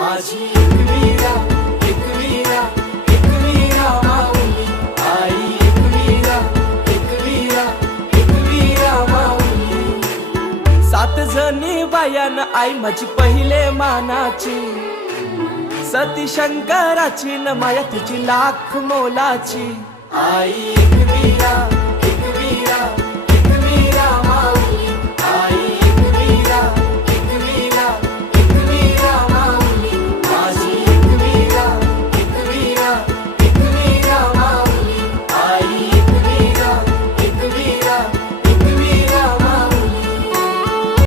माझी एकवीरा एकवीरा एकवीरा माऊली. आई एकवीरा एकवीरा एकवीरा माऊली. सात जणी बायान आई माझी पहिले मानाची. सती शंकराची न माया तिची लाख मोलाची. आई